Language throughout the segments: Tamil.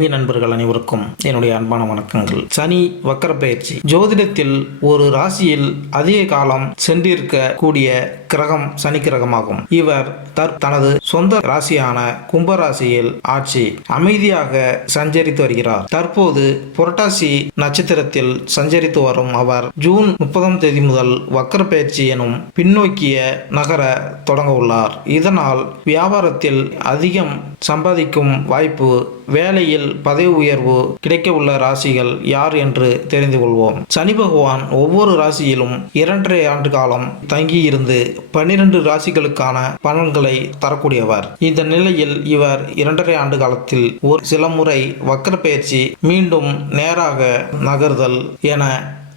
ஆன்மீக நண்பர்கள் அனைவருக்கும் என்னுடைய அன்பான வணக்கங்கள். சனி வக்கர பயிற்சி. ஜோதிடத்தில் ஒரு ராசியில் அதிக காலம் சென்றிருக்க கூடிய கிரகம் சனி கிரகமாகும். இவர் தற் தனது சொந்த ராசியான கும்பராசியில் ஆட்சி அமைதியாக சஞ்சரித்து வருகிறார். தற்போது புரட்டாசி நட்சத்திரத்தில் சஞ்சரித்து வரும் அவர் ஜூன் முப்பதாம் தேதி முதல் வக்கர பயிற்சி எனும் பின்னோக்கிய நகர தொடங்க உள்ளார். இதனால் வியாபாரத்தில் அதிகம் சம்பாதிக்கும் வாய்ப்பு வேலையில் பதவி உயர்வு கிடைக்க உள்ள ராசிகள் யார் என்று தெரிந்து கொள்வோம். சனி பகவான் ஒவ்வொரு ராசியிலும் இரண்டரை ஆண்டு காலம் தங்கியிருந்து பன்னிரண்டு ராசிகளுக்கான பலன்களை தரக்கூடியவர். இந்த நிலையில் இவர் இரண்டரை ஆண்டு காலத்தில் ஒரு சில முறை வக்கர பயிற்சி மீண்டும் நேராக நகர்தல் என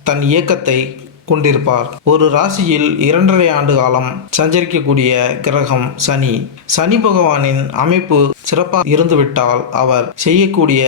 தன் இயக்கத்தை கொண்டிருப்பார். ஒரு ராசியில் இரண்டரை ஆண்டு காலம் சஞ்சரிக்கக்கூடிய கிரகம் சனி. சனி பகவானின் அமைப்பு சிறப்பாக இருந்துவிட்டால் அவர் செய்யக்கூடிய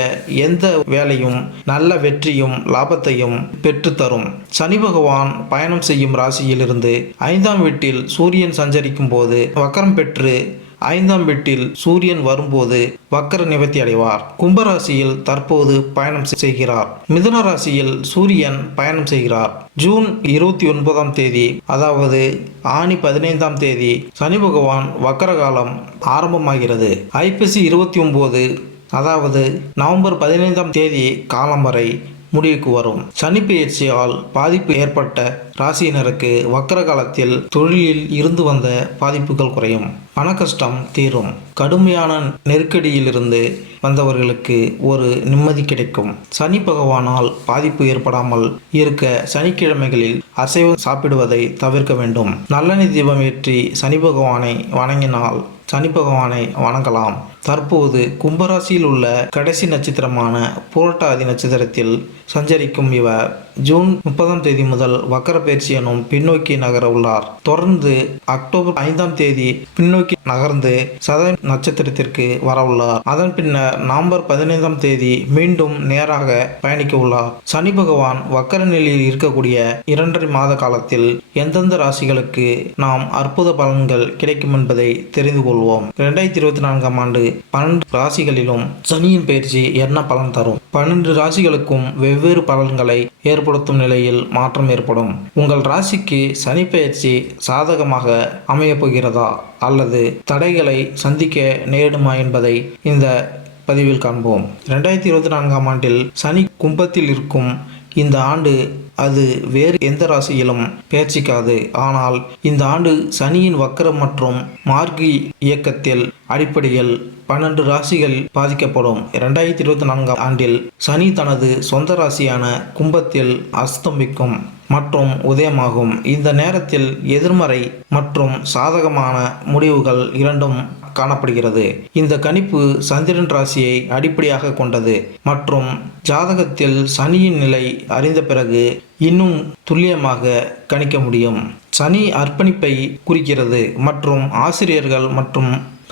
எந்த வேலையும் நல்ல வெற்றியும் லாபத்தையும் பெற்றுத்தரும் சனி பகவான் பயணம் செய்யும் ராசியிலிருந்து ஐந்தாம் வீட்டில் சூரியன் சஞ்சரிக்கும் போது வக்கரம் பெற்று ஐந்தாம் வீட்டில் சூரியன் வரும்போது வக்கர நிவர்த்தி அடைவார். கும்பராசியில் தற்போது பயணம் செய்கிறார். மிதுன ராசியில் சூரியன் பயணம் செய்கிறார். ஜூன் இருபத்தி ஒன்பதாம் தேதி அதாவது ஆணி பதினைந்தாம் தேதி சனி பகவான் வக்கரகாலம் ஆரம்பமாகிறது. ஐப்பசி இருபத்தி ஒன்பது அதாவது நவம்பர் பதினைந்தாம் தேதி காலம் வரை முடிவுக்கு வரும். சனி பெயர்ச்சியால் பாதிப்பு ஏற்பட்ட ராசியினருக்கு வக்கர காலத்தில் தொழிலில் இருந்து வந்த பாதிப்புகள் குறையும். பண கஷ்டம் தீரும். கடுமையான நெருக்கடியிலிருந்து வந்தவர்களுக்கு ஒரு நிம்மதி கிடைக்கும். சனி பகவானால் பாதிப்பு ஏற்படாமல் இருக்க சனிக்கிழமைகளில் அசைவம் சாப்பிடுவதை தவிர்க்க வேண்டும். நல்லெண்ணெய் தீபம் ஏற்றி சனி பகவானை வணங்கினால் சனி பகவானை வணங்கலாம். தற்போது கும்பராசியில் உள்ள கடைசி நட்சத்திரமான புரட்டாதி நட்சத்திரத்தில் சஞ்சரிக்கும் இவர். ஜூன் முப்பதாம் தேதி முதல் வக்கர பயிற்சி எனும் பின்னோக்கி நகர உள்ளார். தொடர்ந்து அக்டோபர் ஐந்தாம் தேதி பின்னோக்கி நகர்ந்து சத நட்சத்திரத்திற்கு வர உள்ளார். அதன் பின்னர் நவம்பர் பதினைந்தாம் தேதி மீண்டும் நேராக பயணிக்க உள்ளார். சனி பகவான் வக்கர நிலையில் இருக்கக்கூடிய இரண்டரை மாத காலத்தில் எந்தெந்த ராசிகளுக்கு நாம் அற்புத பலன்கள் கிடைக்கும் என்பதை தெரிந்து கொள்வோம். இரண்டாயிரத்தி இருபத்தி நான்காம் ஆண்டு பன்னெண்டு ராசிகளிலும் சனியின் பயிற்சி என்ன பலன் தரும்? பன்னெண்டு ராசிகளுக்கும் வெவ்வேறு பலன்களை ஏற்படுத்தும் நிலையில் மாற்றம் ஏற்படும். உங்கள் ராசிக்கு சனி பயிற்சி சாதகமாக அமையப் போகிறதா? அல்லது தடைகளை சந்திக்க நேரிடுமா என்பதை இந்த பதிவில் காண்போம். ரெண்டாயிரத்தி இருபத்தி நான்காம் ஆண்டில் சனி கும்பத்தில் இருக்கும் இந்த ஆண்டு அது வேறு எந்த ராசியிலும் பேச்சிக்காது ஆனால் இந்த ஆண்டு சனியின் வக்கரம் மற்றும் மார்கி இயக்கத்தில் அடிப்படையில் பன்னெண்டு ராசிகள் பாதிக்கப்படும். இரண்டாயிரத்தி இருபத்தி நான்காம் ஆண்டில் சனி தனது சொந்த ராசியான கும்பத்தில் அஸ்தமிக்கும் மற்றும் உதயமாகும். இந்த நேரத்தில் எதிர்மறை மற்றும் சாதகமான முடிவுகள் இரண்டும் காணப்படுகிறது. இந்த கணிப்பு சந்திரன் ராசியை அடிப்படையாக கொண்டது. மற்றும் ஜாதகத்தில் சனியின் நிலை அறிந்த பிறகு இன்னும் துல்லியமாக கணிக்க முடியும். சனி அர்ப்பணிப்பை குறிக்கிறது. மற்றும் ஆசிரியர்கள் மற்றும்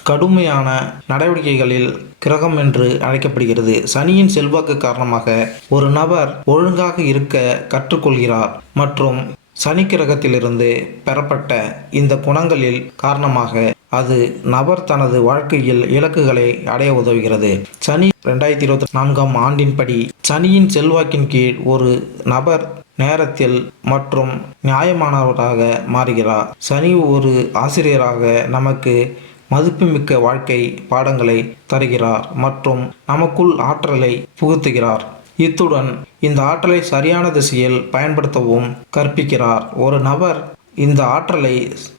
கடுமையான நடவடிக்கைகளில் கிரகம் என்று அழைக்கப்படுகிறது. சனியின் செல்வாக்கு காரணமாக ஒரு நபர் ஒழுங்காக இருக்க கற்றுக்கொள்கிறார். மற்றும் சனி கிரகத்திலிருந்து பெறப்பட்ட இந்த குணங்களில் காரணமாக அது நபர் தனது வாழ்க்கையில் இலக்குகளை அடைய உதவுகிறது. சனி ரெண்டாயிரத்தி இருபத்தி நான்காம் ஆண்டின்படி சனியின் செல்வாக்கின் கீழ் ஒரு நபர் நேரத்தில் மற்றும் நியாயமானவராக மாறுகிறார். சனி ஒரு ஆசிரியராக நமக்கு மதிப்புமிக்க வாழ்க்கை பாடங்களை தருகிறார் மற்றும் நமக்குள் ஆற்றலை புகுத்துகிறார். இத்துடன் இந்த ஆற்றலை சரியான திசையில் பயன்படுத்தவும் கற்பிக்கிறார். ஒரு நபர் இந்த ஆற்றலை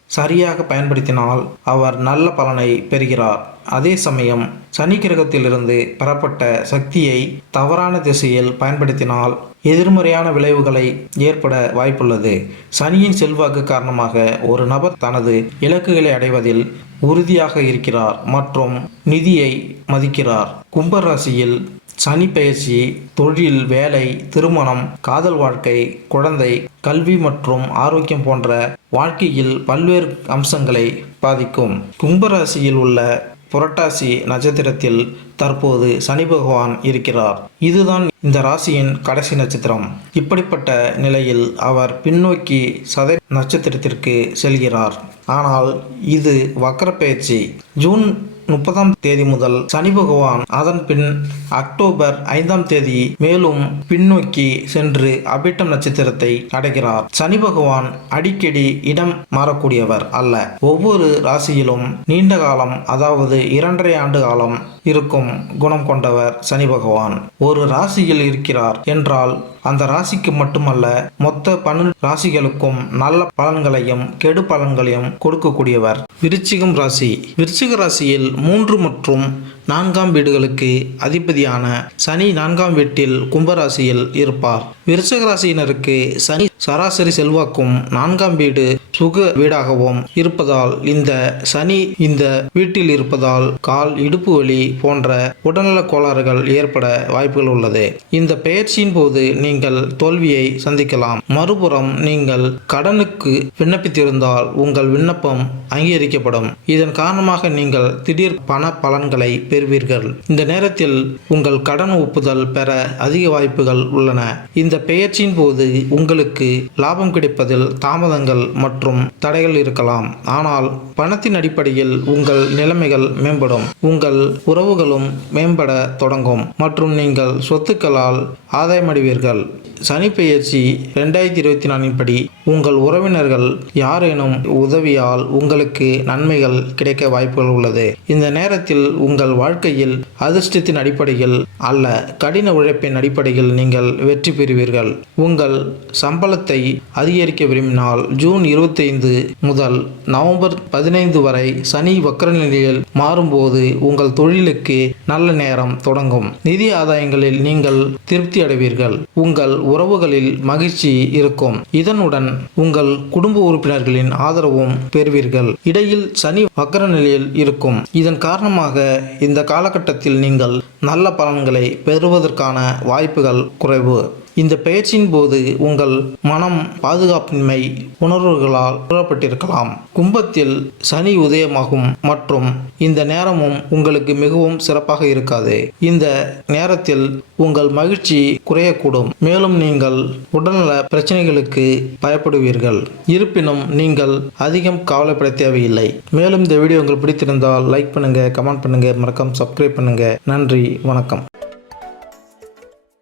சரியாக பயன்படுத்தினால் அவர் நல்ல பலனை பெறுகிறார். அதே சமயம் சனி கிரகத்திலிருந்து பெறப்பட்ட சக்தியை தவறான திசையில் பயன்படுத்தினால் எதிர்மறையான விளைவுகளை ஏற்பட வாய்ப்புள்ளது. சனியின் செல்வாக்கு காரணமாக ஒரு நபர் தனது இலக்குகளை அடைவதில் உறுதியாக இருக்கிறார் மற்றும் நிதியை மதிக்கிறார். கும்பராசியில் சனி பயிற்சி தொழில் வேலை திருமணம் காதல் வாழ்க்கை குழந்தை கல்வி மற்றும் ஆரோக்கியம் போன்ற வாழ்க்கையில் பல்வேறு அம்சங்களை பாதிக்கும். கும்பராசியில் உள்ள புரட்டாசி நட்சத்திரத்தில் தற்போது சனி பகவான் இருக்கிறார். இதுதான் இந்த ராசியின் கடைசி நட்சத்திரம். இப்படிப்பட்ட நிலையில் அவர் பின்னோக்கி சதை நட்சத்திரத்திற்கு செல்கிறார். ஆனால் இது வக்கர பயிற்சி ஜூன் முப்பதாம் தேதி முதல் சனி பகவான் அதன் பின் அக்டோபர் ஐந்தாம் தேதி மேலும் பின்னோக்கி சென்று அபிட்டம் நட்சத்திரத்தை அடைகிறார். சனி பகவான் அடிக்கடி இடம் மாறக்கூடியவர் அல்ல. ஒவ்வொரு ராசியிலும் நீண்ட காலம் அதாவது இரண்டரை ஆண்டு காலம் இருக்கும் குணம் கொண்டவர் சனி பகவான். ஒரு ராசியில் இருக்கிறார் என்றால் அந்த ராசிக்கு மட்டுமல்ல மொத்த பன்னெண்டு ராசிகளுக்கும் நல்ல பலன்களையும் கெடு பலன்களையும் கொடுக்கக்கூடியவர். விருச்சிகம் ராசி. விருச்சிக ராசியில் மூன்று மற்றும் நான்காம் வீடுகளுக்கு அதிபதியான சனி நான்காம் வீட்டில் கும்பராசியில் இருப்பார். விருச்சக ராசியினருக்கு சனி சராசரி செல்வாக்கும் நான்காம் வீடு சுக வீடாகவும் இருப்பதால் இந்த சனி இந்த வீட்டில் இருப்பதால் கால் இடுப்பு வலி போன்ற உடல்நலக் கோளாறுகள் ஏற்பட வாய்ப்புகள் உள்ளது. இந்த பெயர்ச்சியின் போது நீங்கள் நீங்கள் தோல்வியை சந்திக்கலாம். மறுபுறம் நீங்கள் கடனுக்கு விண்ணப்பித்திருந்தால் உங்கள் விண்ணப்பம் அங்கீகரிக்கப்படும். இதன் காரணமாக நீங்கள் திடீர் பண பலன்களை பெறுவீர்கள். இந்த நேரத்தில் உங்கள் கடன் ஒப்புதல் பெற அதிக வாய்ப்புகள் உள்ளன. இந்த பெயர்ச்சியின் போது உங்களுக்கு லாபம் கிடைப்பதில் தாமதங்கள் மற்றும் தடைகள் இருக்கலாம். ஆனால் பணத்தின் அடிப்படையில் உங்கள் நிலைமைகள் மேம்படும். உங்கள் உறவுகளும் மேம்பட தொடங்கும். மற்றும் நீங்கள் சொத்துக்களால் ஆதாயமடைவீர்கள். சனி பெயர்ச்சி ரெண்டாயிரத்தி இருபத்தி நாலின் படி உங்கள் உறவினர்கள் யாரேனும் உதவியால் உங்களுக்கு நன்மைகள் கிடைக்க வாய்ப்புகள் உள்ளது. இந்த நேரத்தில் உங்கள் வாழ்க்கையில் அதிர்ஷ்டத்தின் அடிப்படையில் அல்ல கடின உழைப்பின் அடிப்படையில் நீங்கள் வெற்றி பெறுவீர்கள். உங்கள் சம்பளத்தை அதிகரிக்க விரும்பினால் ஜூன் இருபத்தைந்து முதல் நவம்பர் பதினைந்து வரை சனி வக்கர நிலையில் மாறும்போது உங்கள் தொழிலுக்கு நல்ல நேரம் தொடங்கும். நிதி ஆதாயங்களில் நீங்கள் திருப்தி அடைவீர்கள். உங்கள் உறவுகளில் மகிழ்ச்சி இருக்கும். இதனுடன் உங்கள் குடும்ப உறுப்பினர்களின் ஆதரவும் பெறுவீர்கள். இடையில் சனி வக்கர நிலையில் இருக்கும். இதன் காரணமாக இந்த காலகட்டத்தில் நீங்கள் நல்ல பலன்களை பெறுவதற்கான வாய்ப்புகள் குறைவு. இந்த பயிற்சியின் போது உங்கள் மனம் பாதுகாப்பின்மை உணர்வுகளால் புறப்பட்டிருக்கலாம் கும்பத்தில் சனி உதயமாகும் மற்றும் இந்த நேரமும் உங்களுக்கு மிகவும் சிறப்பாக இருக்காது. இந்த நேரத்தில் உங்கள் மகிழ்ச்சி குறையக்கூடும். மேலும் நீங்கள் உடல்நல பிரச்சனைகளுக்கு பயப்படுவீர்கள். இருப்பினும் நீங்கள் அதிகம் கவலைப்பட தேவையில்லை. மேலும் இந்த வீடியோ உங்களுக்கு பிடித்திருந்தால் லைக் பண்ணுங்க கமெண்ட் பண்ணுங்க மறக்காம சப்ஸ்கிரைப் பண்ணுங்க. நன்றி வணக்கம்.